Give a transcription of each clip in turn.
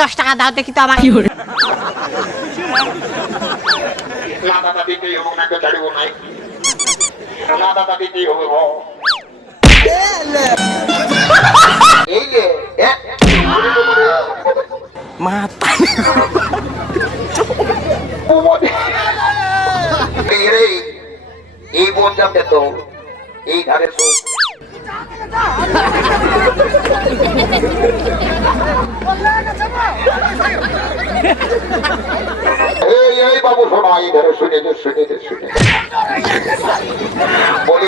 10 টাকা দাও দেখি তো আমার। না দাদা দিতেই হোক না, তো ছাড়িব নাই। না দাদা দিতেই হবে। এই যে মাথা এই বোন যাবে তো এই ধারে এই বাবু শোনা এই ধারে শুনে বলি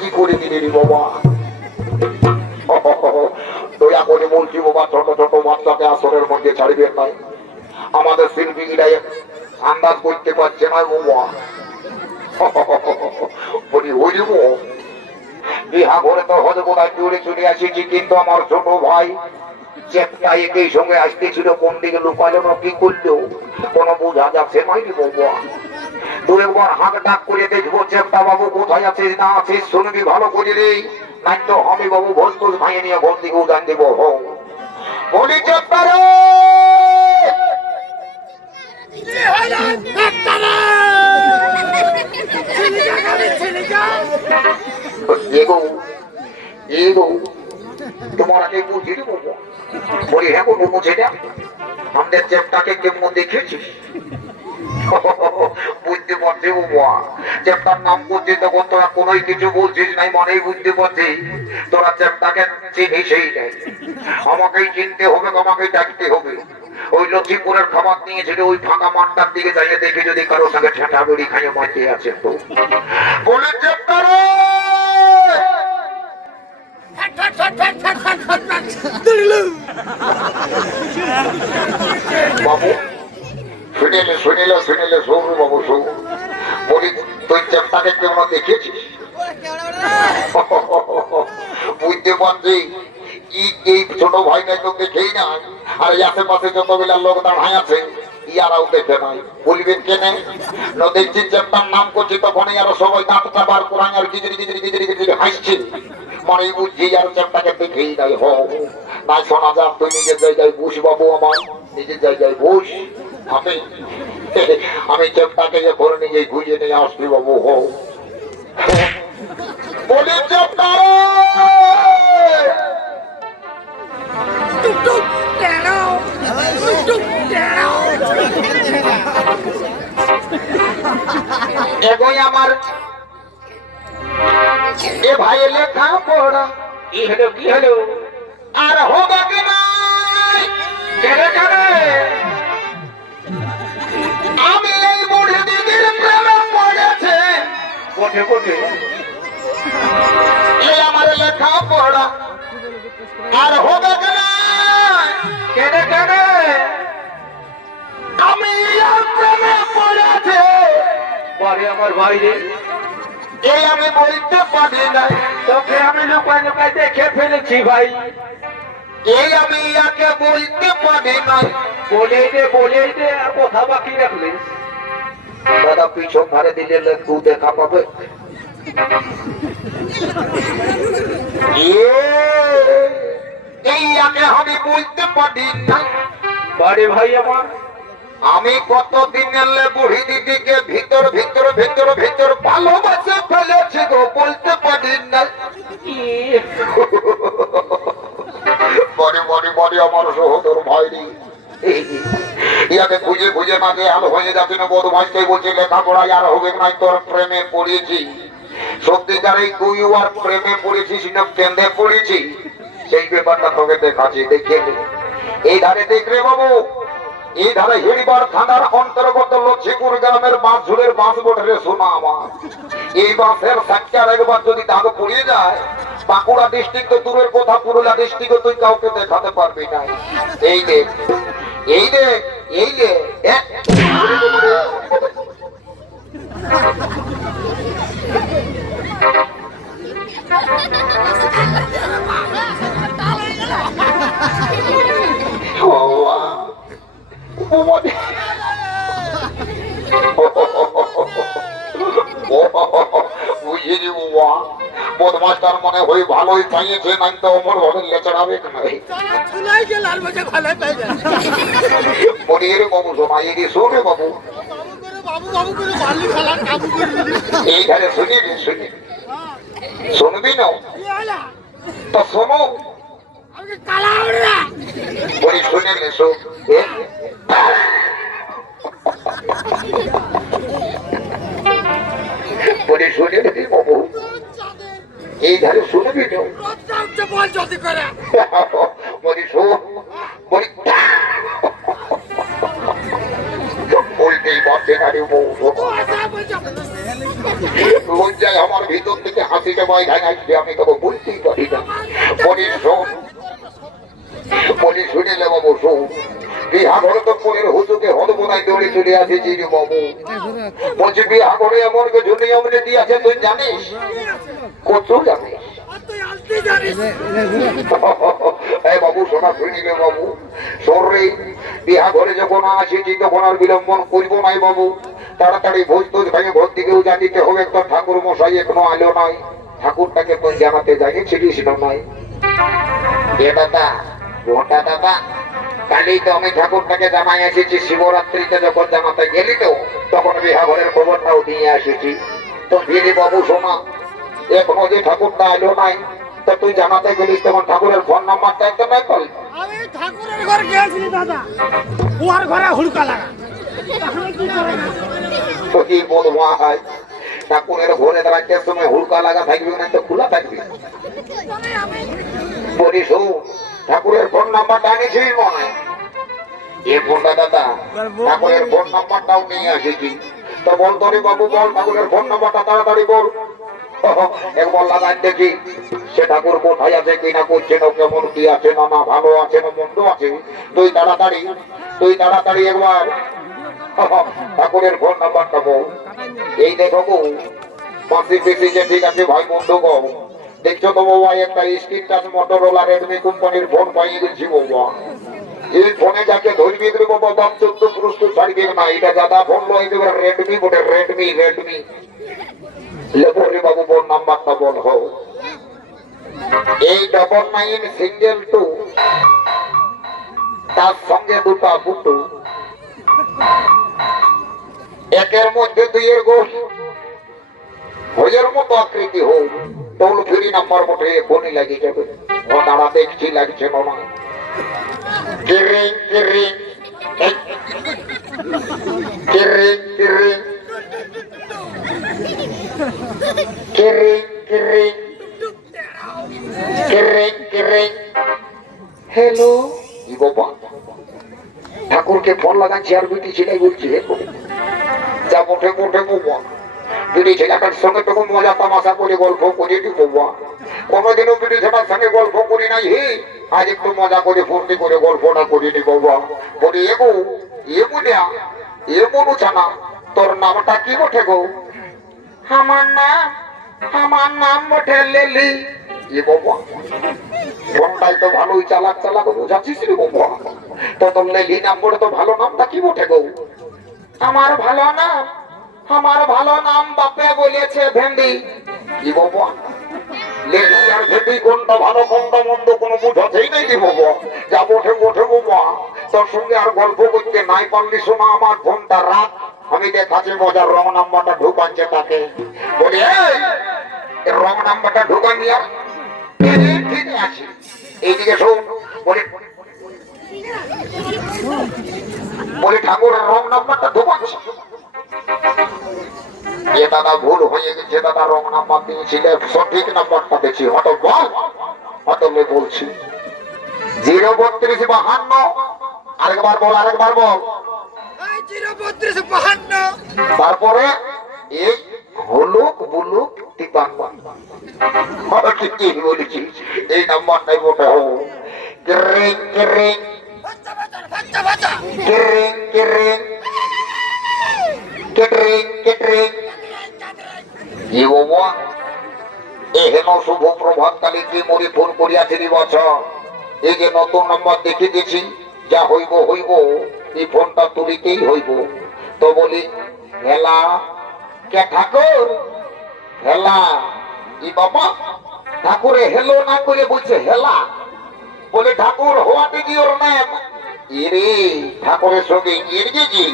কি করে দিলি রে বাবা? দয়া করে বলছি বাবা, ছোট ছোট বাচ্চাকে আসরের মধ্যে ছাড়বেন নাই। আমাদের শিল্পীরা আন্দাজ করতে পারছে না বাবা। বলি হইব বিহা ঘরে তো হয়তো বোধহয় জুড়ে চলে আসিছি, কিন্তু আমার ছোট ভাই চেপটা একই সঙ্গে আসতেছিল, কোন দিকে লুকালো না কি করলো কোনো বোঝা যাচ্ছে নাই রে বাবা। দু একবার হাঁক ডাক করে দেখবো চেপটা বাবু কোথায় আছিস না আছিস শুনবি ভালো করে রে, নাই তো আমি বাবু ভোজ ভাইয়ে নিয়ে ঘর দিকে উদান দেব। বলি চেপটা রে তোমার আগে বুঝি রে বাবা। বলি হ্যাঁ বলবো বুঝে না, আমাদের চেপটাকে কেমন দেখেছিস? বুঝতে পারছি বাবা, চেপটার নাম করছি তখন তোরা কোনোই কিছু বলছিস নাই, মনেই বুঝতে পারছি তোরা চেপটাকে চিনিস সেই নেই। আমাকেই চিনতে হবে, আমাকেই ডাকতে হবে। ওই লক্ষ্মীপুরের খাবার নিয়েছিল, ওই ফাঁকা মাঠটার দিকে যাইয়ে দেখি যদি কারোর সঙ্গে ঠেঁটা বেড়ি খাইয়ে মাঝে আছে তো বলে চেপটা রে বাবু শুনিলে সৌর বাবু সৌর। বলি তুই চেপটাকে কেমন দেখেছিস? বুঝতে পারছি এই ছোট ভাইটাই তো দেখেই না, আর আশেপাশে যতগুলা লোক দাঁড়ায় আছে ইয়ারাও দেখে নাই। বলবেন কেনে দেখছি চেপটার নাম করছি, তখনই আরো সবাই দাঁতটা বার করাই আর গিজরি হাসছে, মনে বুঝছি আর চেপটাকে দেখেই নাই। নাই শোনা যাক, তুই নিজের জায়গায় বুঝ বাবু, আমার নিজের জায়গায় বুঝ। আমি চেপটাকে যে করে নিজেই খুঁজে নিয়ে আসবি বাবু। বলি চেপটা এগোই আমার এ ভাই লেখা পড়া কি হলো আর হবে কি নাই কেনে কেনে আমি এই বুড়ি দিদির প্রেমে পড়েছে কোঠে কোঠে এই আমার লেখা পড়া আর হবে কি নাই কেনে কেনে আমি এই প্রেমে পড়েছে পরে আমার ভাইরে এই আমি বলতে পারি না, তোকে আমি লুকাই লুকাই দেখে ফেলেছি ভাই। এই আমি ইয়াকে বলতে পারি না, বলে দে আর কথা বাকি রাখলিস। দাদা পিছন ধারে দিলে তুই দেখা পাবে। এই ইয়াকে আমি বলতে পারি না বাড়ি ভাই আমার। আমি কতদিন এলে বুড়ি দিদিকে ভিতর ভিতর ভিতর ভিতর ভালোবাসে ফেলেছি গো, বলতে পারি না। বড়ি আমার সহোদর ভাইরি ইয়াকে খুঁজে খুঁজে না যে আলো হয়ে যাচ্ছে না। বড় ভাইকে বলছে লেখাপড়া আর হবে না, তোর প্রেমে পড়েছি। সত্যিকার এই তুই আর প্রেমে পড়েছিস না কেন্দ্রে পড়েছি, সেই ব্যাপারটা তোকে দেখাচ্ছি। দেখে এই ধারে দেখ রে বাবু, এই ধারে হিড়িবার থানার অন্তর্গত লক্ষ্মীপুর গ্রামের বাঁশঝুলের বাঁশ বটে শোনা আমার। এই বাঁশের সাক্ষার একবার যদি দাগ পড়িয়ে যায়, বাঁকুড়া ডিস্ট্রিক্ট তো দূরের কথা, পুরুলিয়া ডিস্ট্রিক্ট তুই কাউকে দেখাতে পারবি না। এই দেখ এই দেখ এই দেখ বুঝিনি বাবা, বদমাস্টার মনে হয় ভালোই পাইয়েছে, নাই তো অমর ঘরে লেচড়াবে নাই। মনির বাবু শোনা এগিয়ে শোনে বাবু, এইখানে শুনি শুনি শুনবি না তো শোনো, বলি শুনে নেছো বলি শুনে নেবি বাবু, এই ধারে শুনবি না বলি শোন, বলি বলতেই পারছে না রে বউ, লজ্জায় আমার ভিতর থেকে হাসিটা বাইরে আসছে, আমি তখন বলতেই পারি না। বলি শোন, বলি শুনিলে বাবু শোন, বিহা ঘরে তো পরের হুজুকে হদবোনায় দৌড়ে চলে আসেছি রে বাবু। বলছি বিহা ঘরে এমন কিছু নিয়ম নীতি আছে তুই জানিস? কত জানিস? এই বাবু শোনা শুনিবে বাবু, শরীরে বিহা ঘরে যখন আসেছি তখন আর বিলম্বন করবো নাই বাবু, তাড়াতাড়ি ভোজ তোজ ভেঙে ঘর দিকেও জানিতে হবে। তো ঠাকুর মশাই এখনো আলো নাই, ঠাকুরটাকে তুই জানাতে জানিয়েছিলিস না নাই? এ দাদা, ওটা দাদা, কালি তো আমি ঠাকুরটাকে জানাই এসেছি, শিবরাত্রিতে যখন জানাতে গেলি তো তখন বিহা ঘরের খবরটাও দিয়ে এসেছি। তো দিদি বাবু শোনা, এখনো যে ঠাকুরটা আলো নাই, তো তুই জানাতে গেলিস তখন ঠাকুরের ফোন নাম্বারটা একদম নাই পাই? আমি ঠাকুরের ঘর গিয়েছিলি দাদা, ওর ঘরে হুড়কা লাগা, তো কি বলবো ভাই, ঠাকুরের ঘরে রাখতে সময় হুড়কা লাগা থাকবে না তো খোলা থাকবে? বলিস ঠাকুরের ফোন নাম্বারটা আনিছিস মনে? এ ফোনটা দাদা, ঠাকুরের ফোন নাম্বারটাও নিয়ে এসেছি। তো বল তোরে বাবু, বল ঠাকুরের ফোন নাম্বারটা তাড়াতাড়ি বল। একবার লাগাই দেখি সে ঠাকুর কোথায় আছে, কিনা করছে না, কেমন কি আছে না, না ভালো আছে না মন্দ আছে। তুই তাড়াতাড়ি একবার ঠাকুরের ফোন নাম্বারটা বল। এই দেখো মাসি পিসি যে ঠিক আছে ভাই বন্ধু গো, দেখছো তো বাবা একটা স্ক্রিন টাচ মোটরোলা রেডমি কোম্পানির ফোন পাইয়ে গেছি বাবা। এই ফোনে যাকে ধরবি বাবা দাম 14 প্রস্তুত ছাড়বে না, এটা দাদা ফোন লয় দেবে রেডমি বটে, রেডমি রেডমি। লেবরে বাবু ফোন নাম্বারটা বল হো, 8992 তার সঙ্গে দুটা বুটু, একের মধ্যে দুইয়ের গোল, হইয়ের মতো আকৃতি হোক, টোল ফ্রি নাম্বার বটে, ফোনই লাগিয়ে যাবে। ও দাঁড়া দেখছি লাগছে না, কিরিং কিরিং কিরিং কিরিং কিরিং কিরিং কিরিং কিরিং। হ্যালো কি বাবা, ঠাকুরকে ফোন লাগাচ্ছি আর বিটি ছেলে বলছি যা মোটে মোটে বাবা, বিটি ছেলেটার সঙ্গে তবু মজা তামাশা করে গল্প করে দিব বাবা। কোনোদিনও বিটি ছেলের সঙ্গে গল্প করি নাই, হে আজ একটু মজা করে ফুর্তি করে গল্পটা করে নি বাবা। বলি এগো এমুনিয়া এমন জানা, তোর নামটা কি বটে গো? আমার নাম বটে লেলি। এ বাবা, ফোনটাই তো ভালোই চালাক চালাক বুঝাচ্ছিস রে বাবা। তো তোর লেলি নাম বটে, তো ভালো নামটা কি বটে গো? আমার ভালো নাম বাপে বলেছে ভেন্ডি। কি বাবা, লেলি আর ভেন্ডি কোনটা ভালো কোনটা মন্দ কোনো বুঝাতেই নাই রে বাবা। যা বটে বটে বাবা, তোর সঙ্গে আর গল্প করতে নাই পারলি শোনা, আমার ফোনটা রাখ, আমি দেখাচ্ছি মজার রং নাম্বারটা ঢুকাচ্ছে তাকে। বলি এই রং নাম্বারটা ঢুকান নিয়ে ঠিক আছে, এইদিকে শোন। বলি ঠাকুরের রং নাম্বারটা ঢুকাচ্ছে। এ দাদা ভুল হয়ে গেছে দাদা, রং নাম্বার দিয়েছিলে, সঠিক নাম্বারটা দেখছি। হয়তো বল, হয়তো বলছি 03252। আরেকবার বল, আরেকবার বল। 03252। তারপরে এই হলুক বুলুক 53। কি বলেছি, এই নাম্বারটাই বটে। হো কিরিং কিরিং কিরিং কিরিং কিরিং কিরিং কি বাবা এহেন শুভ প্রভাত কালে কি মরি ফোন করিয়াছি বছর এই যে নতুন নম্বর দেখে দিয়েছি যা হইব হইব এই ফোনটা তুলিতেই হইব তো বলি হেলা কে ঠাকুর হেলা ই বাবা ঠাকুরে হেলো না করে বলছে হেলা বলে ঠাকুর হোয়াট ইজ ইওর নেম ইরে ঠাকুরের সঙ্গে গিয়েছি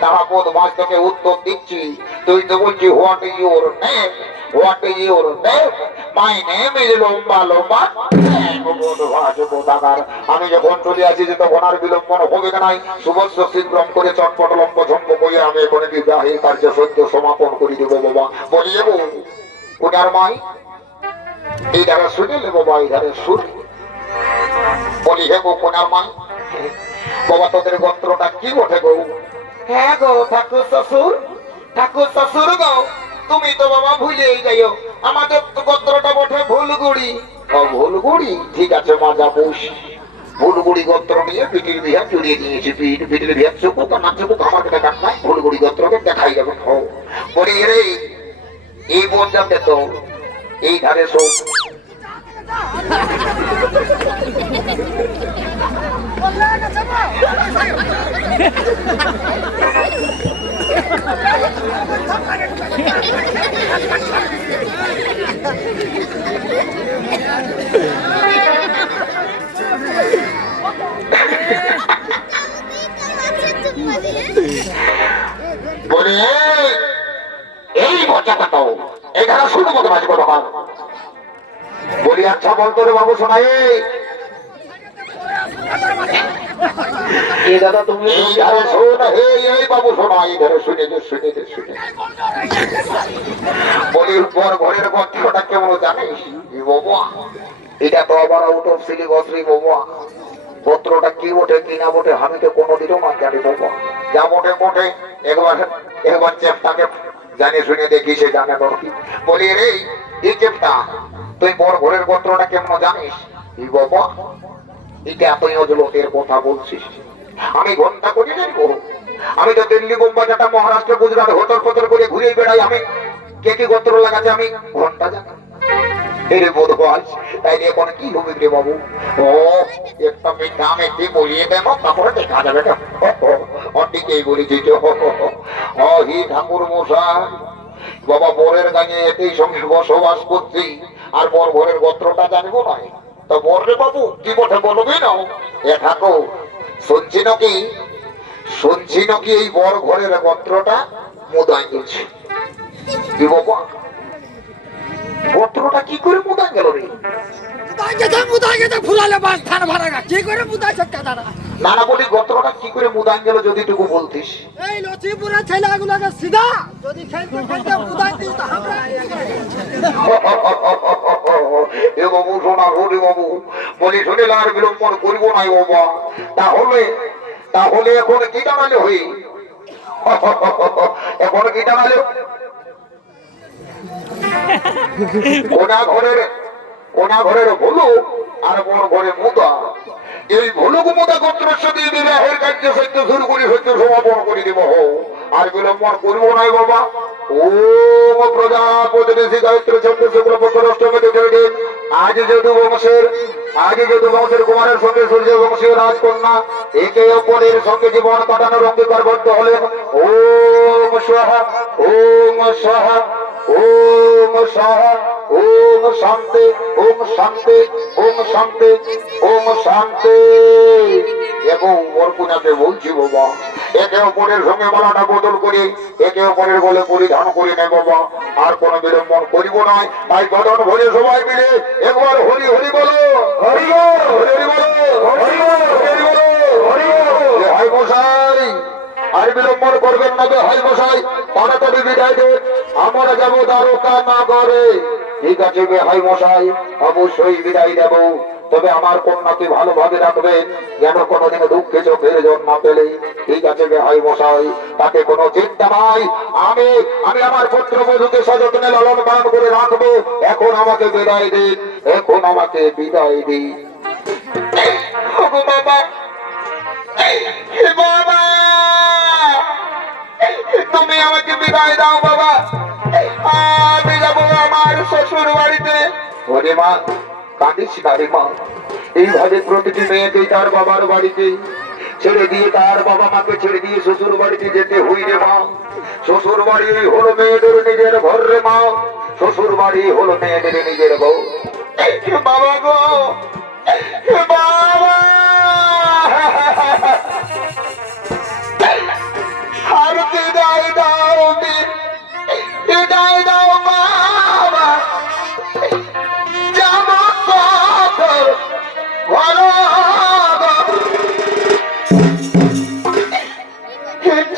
তারা বদমাস তোকে উত্তর দিচ্ছি তুই তো বলছি what is your name what is your name my name is লম্বা লম্বা আমি যখন চলে আসি যে তখন আর বিলম্বন হবে নাই শুভস্য শীঘ্রম করে চটপট লম্ব ঝম্ব করে আমি এখন বিবাহের কার্য সত্য সমাপন করে দেবো বাবা বলি যাবো ওটার মাই এই ধারে শুনে বাবা এই ধারে শুনে বলি হে গো কোনার মা বাবা তোদের গোত্রটা কি ওঠে গো হ্যাঁ গো ঠাকুর শ্বশুর গো তুমি তো বাবা ভুলেই যাইও আমাদের তো গোত্রটা ওঠে ভুলগুড়ি ও ভুলগুড়ি ঠিক আছে মা যাবোস ভুলগুড়ি গোত্র নিয়ে পিটির বিহা জড়িয়ে দিয়েছি পিটির বিহা চুকুক না চুকুক আমার কাছে কাট নাই ভুলগুড়ি গোত্রকে দেখাই যাবেন হো বলি রে এই বোন যাবে তো এই ধারে সব বলে এই মজাটা তো এখানে শুরু মতো মাঝে কথা বলি আচ্ছা বলতো রে বাবু শোনাই দাদা তুমি বাবু শোনাই ধরে শুনে বলি উপর ঘরের গল্পটা কেমন জানিস বাবা এটা তো আবার আউট অফ সিলেবাস রে বাবা পত্রটা কি ওঠে কি না ওঠে আমি তো কোনোদিনও মান জানি বাবা যা ওঠে একবার চেপটাকে জানি শুনে দেখি সে জানে তোর কি বলি রে এই চেপটা তুই বড় ঘরের গোত্রটা কেমন জানিস এই বাবা এটা এতই অজলতের কথা বলছিস আমি ঘন্টা করি জানবো আমি তো দিল্লি বোম্বাই ঢাকা মহারাষ্ট্র গুজরাট হোতর ফতর করে ঘুরে বেড়াই আমি কে কি গোত্র লাগাচ্ছে আমি ঘন্টা জানি এরে বোধ হয় তাই এখন কি হবে রে বাবু ও একটা মিথ্যা আমি কি বলিয়ে দেবো তারপরে দেখা যাবে না অটিকেই বলেছি ও হি ঠাকুর মশাই বাবা বরের গাঁয়ে এতেই সঙ্গে বসবাস করছি আর বর ঘরের গোত্রটা জানবো না তো বর রে বাবু কি বটে বলবি না এ ঠাকুর শুনছি নাকি এই বর ঘরের গোত্রটা মুদাই গেছে কি বাবা গোত্রটা কি করে মুদাই গেল রে নানা বলি গোত্রটা কি করে মুদাই গেল যদি টুকু বলতিস এই লচিপুরা ছেলেগুলোকে সিধা যদি খেলতে খেলতে মুদাই দিস তো আমরা এ বাবু শোনা হরি বাবু বলি শুনে আর বিলম্বন করবো নাই বাবা তাহলে এখন কি দাঁড়ালে হই এখন কি দাঁড়ালে কোনা ঘরের ভুলু আর বড় ঘরে মুদা এই ভুলুক মুদা গোত্রস্য দিয়ে বিবাহের কার্য সত্য শুরু করি সত্য সমাপন করে দিব আর বিলম্বন করবো নাই বাবা ওম প্রজাপতি ঋষি গায়ত্রী ছন্দ শুক্ল পক্ষ অষ্টমী দিন আজ যদু বংশের কুমারের সঙ্গে সূর্য বংশীয় রাজকন্যা একে অপরের সঙ্গে জীবন কাটানোর অঙ্গীকারবদ্ধ হলেন ওম স্বাহা ওম স্বাহা ওম স্বাহা ওম শান্তি ওম শান্তি ওম শান্তি ওম শান্তি এবং বরকুনাকে বলছি বাবা একে অপরের সঙ্গে মালাটা বদল করে একে অপরের বলে পরিধান করে নেয় বাবা আর কোনো বিলম্বন করিব নয় তাই বদন ভরে সবাই মিলে একবার হরি হরি বলো হরি হরি বলো হরি বলো হাই মশাই আর বিলম্বন করবেন না হাই মশাই তাড়াতাড়ি বিদায় দেন আমরা যাবো দ্বারকা না করে ঠিক আছে হাই মশাই অবশ্যই বিদায় দেব তবে আমার কন্যাকে ভালোভাবে রাখবেন যেন কোনোদিন দুঃখে চোখের জল না পেলে ঠিক আছে হাই মশাই তাকে কোনো চিন্তা নাই আমি আমার পুত্র বধূকে সযত্নে লালন পালন করে রাখবো এখন আমাকে বিদায় দিন বাবা বাবা তুমি আমাকে বিদায় দাও বাবা মার শ্বশুর বাড়িতে। ওরে মা কাঁদিস না রে মা, এইভাবে প্রতিটি মেয়েকে তার বাবার বাড়িতে ছেড়ে দিয়ে, তার বাবা মাকে ছেড়ে দিয়ে শ্বশুর বাড়িতে যেতে হই রে মা। শ্বশুর বাড়ি হলো মেয়েদের নিজের ঘর রে মা, শ্বশুর বাড়ি হলো মেয়েদের নিজের ঘর। বাবা গো বাবা, আর বিদায় দাও, বিদায় দাও বাবা, যাব কত ঘর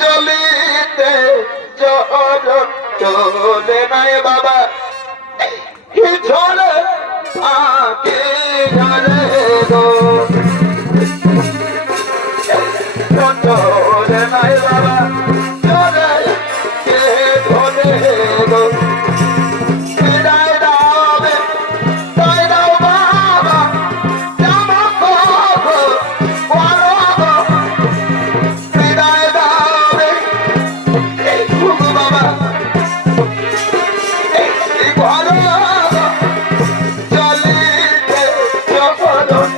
চলিতে চলে নাই বাবা, চলে আগে চলে গো, চলে নাই বাবা, চলে কে ধরে গো। বিদায় দাও, বিদায় দাও বাবা, যাব কত ঘর গো। বিদায় দাও বাবা, এই ঘর চলিতে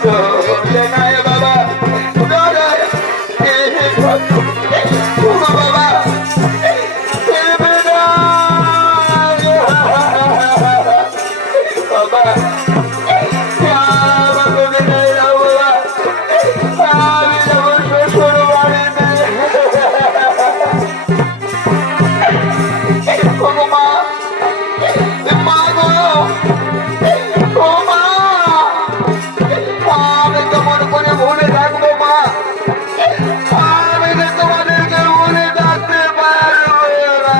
চলে নাই বাবা, চলে কে ধরে বাবা। বাবা আমাকে বিদায় দাও বাবা, আমি যাব শ্বশুর বাড়িতে। ও মা, মা গো, ও মা, আমি কেমন করে ভুলে থাকবো মা, আমি যে তোমাদেরকে ভুলে থাকতে পারবো না।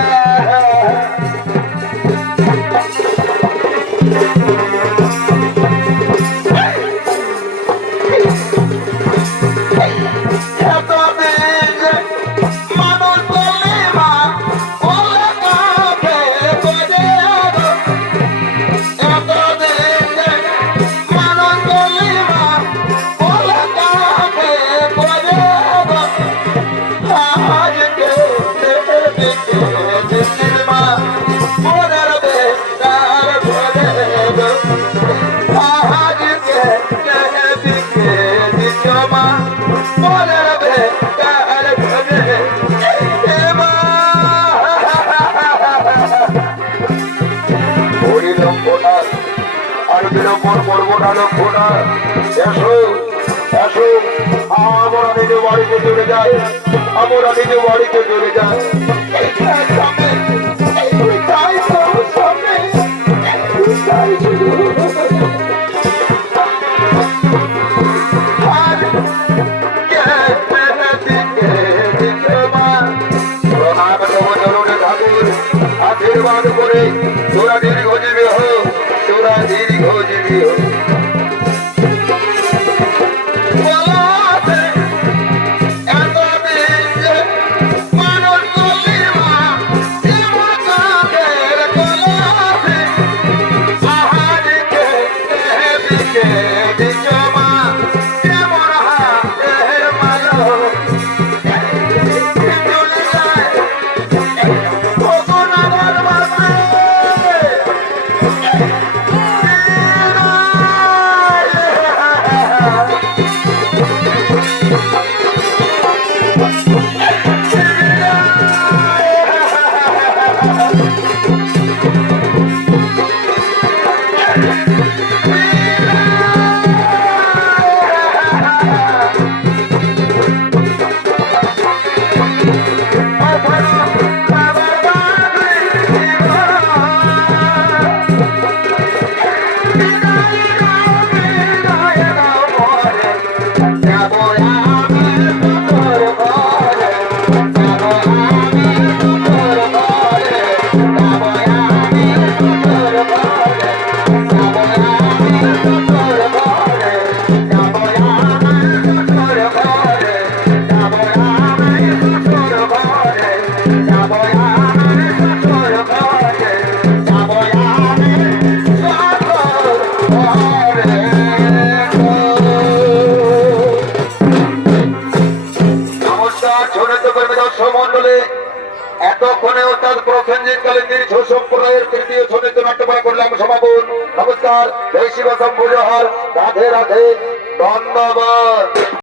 এতদিন যে মানুষ বলে মা, বলে কাকে করে গো। এতদিন যে মানুষ বলে মা, বলে কাকে করে গো। আজকে দিচ্ছিস মা, মনের বেকার করে গো। আজকে দিচ্ছ মা, মনের বেকার করে মা। হরি লম্বনা আর বিলম্বন করবো না লম্বনা, এসো এসো, আমরা নিজ বাড়িতে চলে যাই, আমরা নিজ বাড়িতে চলে যাই। তাই তো সামনে তাই আর আশীর্বাদ করে তোরা দীর্ঘজীবী হো, তোরা দীর্ঘজীবী হো। সঞ্জিত কালী তীর্থ সম্প্রদায়ের তৃতীয় সন্নিধ্য নাট্যময় করলাম সমাপন। নমস্কার, জয় শিব শম্ভু, জোহার, রাধে রাধে, ধন্যবাদ।